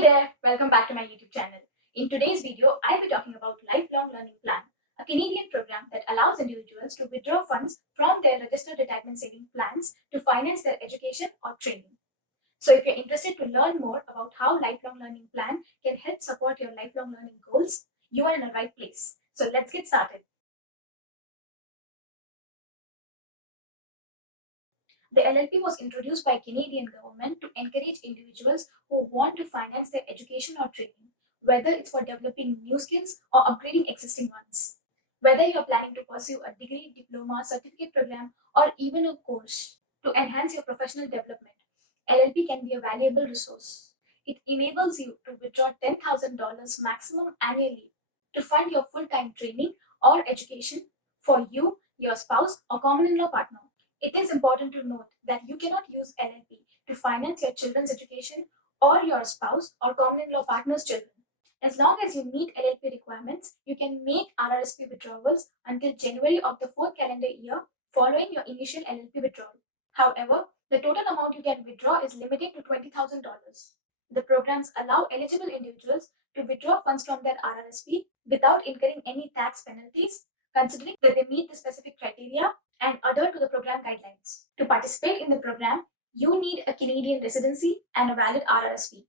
Hey there, welcome back to my YouTube channel. In today's video, I'll be talking about Lifelong Learning Plan, a Canadian program that allows individuals to withdraw funds from their registered retirement saving plans to finance their education or training. So if you're interested to learn more about how Lifelong Learning Plan can help support your lifelong learning goals, you are in the right place. So let's get started. The LLP was introduced by Canadian government to encourage individuals who want to finance their education or training, whether it's for developing new skills or upgrading existing ones. Whether you're planning to pursue a degree, diploma, certificate program, or even a course to enhance your professional development, LLP can be a valuable resource. It enables you to withdraw $10,000 maximum annually to fund your full-time training or education for you, your spouse, or common-in-law partner. It is important to note that you cannot use LLP to finance your children's education or your spouse or common-in-law partner's children. As long as you meet LLP requirements, you can make RRSP withdrawals until January of the fourth calendar year following your initial LLP withdrawal. However, the total amount you can withdraw is limited to $20,000. The programs allow eligible individuals to withdraw funds from their RRSP without incurring any tax penalties, considering that they meet the specific criteria and adhere to the program guidelines. To participate in the program, you need a Canadian residency and a valid RRSP.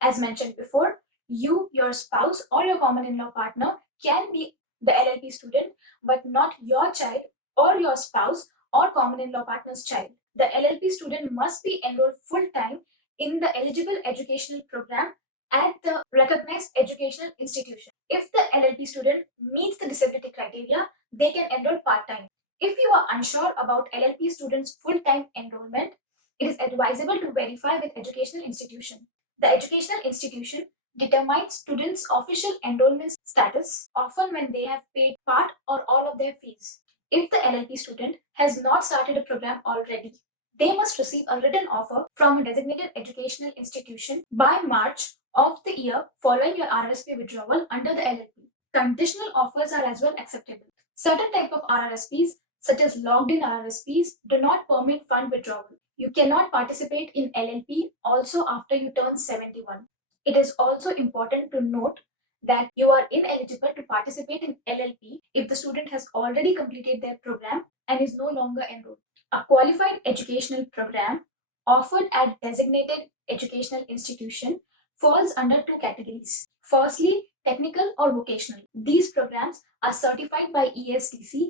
As mentioned before, you, your spouse, or your common-in-law partner can be the LLP student, but not your child or your spouse or common-in-law partner's child. The LLP student must be enrolled full-time in the eligible educational program at the recognized educational institution. If the LLP student meets the disability criteria, they can enroll part-time. If you are unsure about LLP students' full-time enrollment, it is advisable to verify with educational institution. The educational institution determines students' official enrollment status, often when they have paid part or all of their fees. If the LLP student has not started a program already, they must receive a written offer from a designated educational institution by March of the year following your RRSP withdrawal under the LLP. Conditional offers are as well acceptable. Certain type of RRSPs, such as logged-in RRSPs, do not permit fund withdrawal. You cannot participate in LLP also after you turn 71. It is also important to note that you are ineligible to participate in LLP if the student has already completed their program and is no longer enrolled. A qualified educational program offered at designated educational institution falls under two categories. Firstly, technical or vocational. These programs are certified by ESTC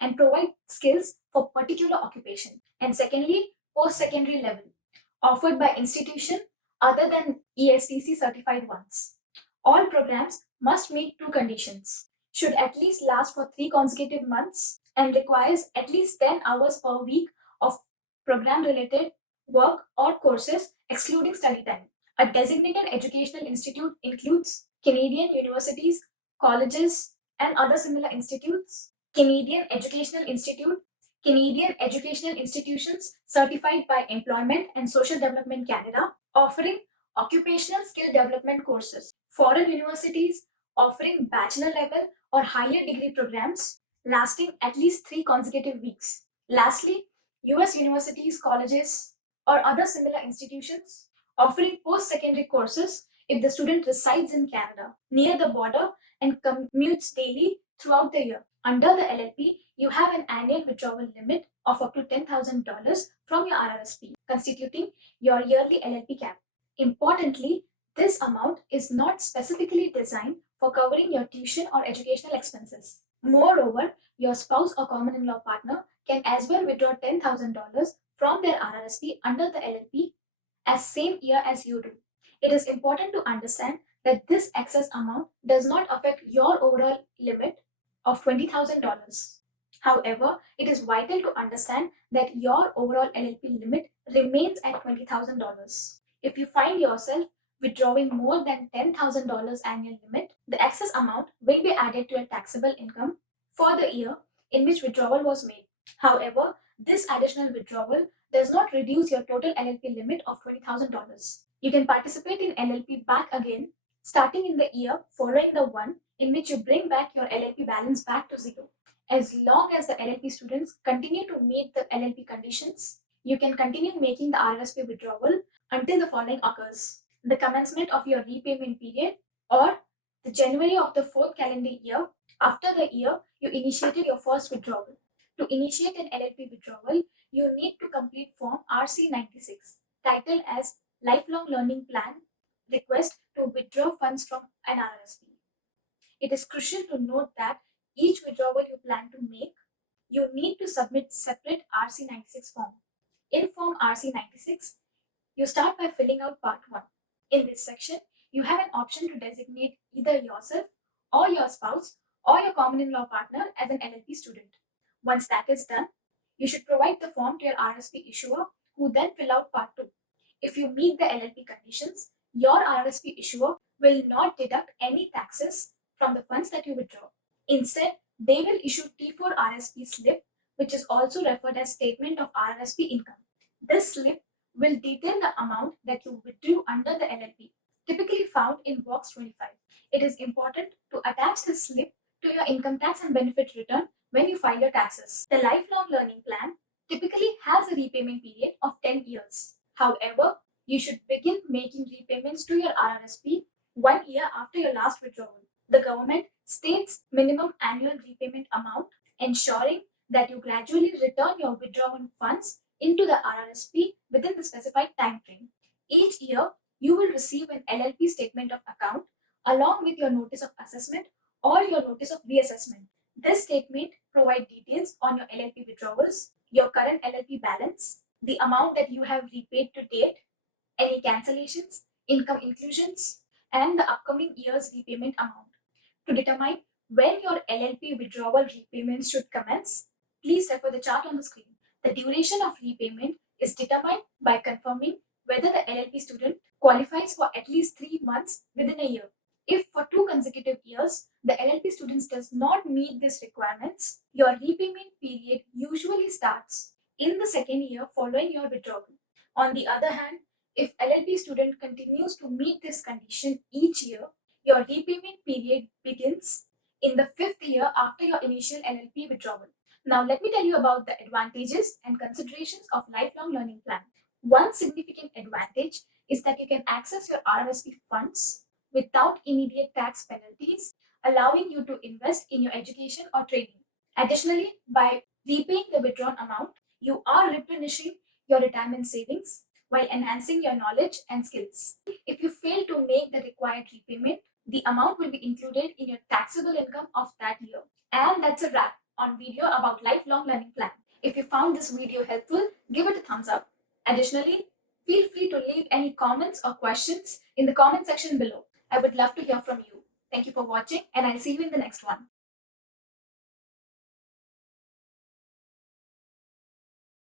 and provide skills for particular occupation. And secondly, post-secondary level, offered by institution other than ESTC certified ones. All programs must meet two conditions: should at least last for 3 consecutive months and requires at least 10 hours per week of program-related work or courses excluding study time. A designated educational institute includes Canadian universities, colleges, and other similar institutes. Canadian Educational Institute, Canadian educational institutions certified by Employment and Social Development Canada, offering occupational skill development courses. Foreign universities offering bachelor level or higher degree programs lasting at least 3 consecutive weeks. Lastly, US universities, colleges, or other similar institutions offering post-secondary courses if the student resides in Canada, near the border, and commutes daily throughout the year. Under the LLP, you have an annual withdrawal limit of up to $10,000 from your RRSP, constituting your yearly LLP cap. Importantly, this amount is not specifically designed for covering your tuition or educational expenses. Moreover, your spouse or common-in-law partner can as well withdraw $10,000 from their RRSP under the LLP as same year as you do. It is important to understand that this excess amount does not affect your overall limit of $20,000. However, it is vital to understand that your overall LLP limit remains at $20,000. If you find yourself withdrawing more than $10,000 annual limit, the excess amount will be added to your taxable income for the year in which withdrawal was made. However, this additional withdrawal does not reduce your total LLP limit of $20,000. You can participate in LLP back again starting in the year following the one in which you bring back your LLP balance back to zero. As long as the LLP students continue to meet the LLP conditions, you can continue making the RRSP withdrawal until the following occurs. the commencement of your repayment period, or the January of the fourth calendar year after the year you initiated your first withdrawal. To initiate an LLP withdrawal, you need to complete Form RC 96, titled as Lifelong Learning Plan Request to Withdraw Funds from an RRSP. It is crucial to note that each withdrawal you plan to make, you need to submit separate RC 96 form. In Form RC 96, you start by filling out Part 1. In this section, you have an option to designate either yourself or your spouse or your common in law partner as an LLP student. Once that is done, you should provide the form to your RSP issuer, who then fill out Part 2. If you meet the LLP conditions, your RSP issuer will not deduct any taxes from the funds that you withdraw. Instead, they will issue T4 RSP slip, which is also referred as Statement of RRSP Income. This slip will detail the amount that you withdrew under the LLP, typically found in box 25. It is important to attach this slip to your income tax and benefit return when you file your taxes. The lifelong learning plan typically has a repayment period of 10 years. However, you should begin making repayments to your RRSP 1 year after your last withdrawal. The government states minimum annual repayment amount, ensuring that you gradually return your withdrawn funds into the RRSP within the specified time frame. Each year, you will receive an LLP statement of account along with your notice of assessment or your notice of reassessment. This statement provides details on your LLP withdrawals, your current LLP balance, the amount that you have repaid to date, any cancellations, income inclusions, and the upcoming year's repayment amount. To determine when your LLP withdrawal repayments should commence, please refer the chart on the screen. The duration of repayment is determined by confirming whether the LLP student qualifies for at least 3 months within a year. If for 2 consecutive years the LLP student does not meet these requirements, your repayment period usually starts in the second year following your withdrawal. On the other hand, if LLP student continues to meet this condition each year, your repayment period begins in the 5th year after your initial LLP withdrawal. Now, let me tell you about the advantages and considerations of lifelong learning plan. One significant advantage is that you can access your RRSP funds without immediate tax penalties, allowing you to invest in your education or training. Additionally, by repaying the withdrawn amount, you are replenishing your retirement savings while enhancing your knowledge and skills. If you fail to make the required repayment, the amount will be included in your taxable income of that year. And that's a wrap on video about lifelong learning plan. If you found this video helpful, give it a thumbs up. Additionally, feel free to leave any comments or questions in the comment section below. I would love to hear from you. Thank you for watching, and I'll see you in the next one.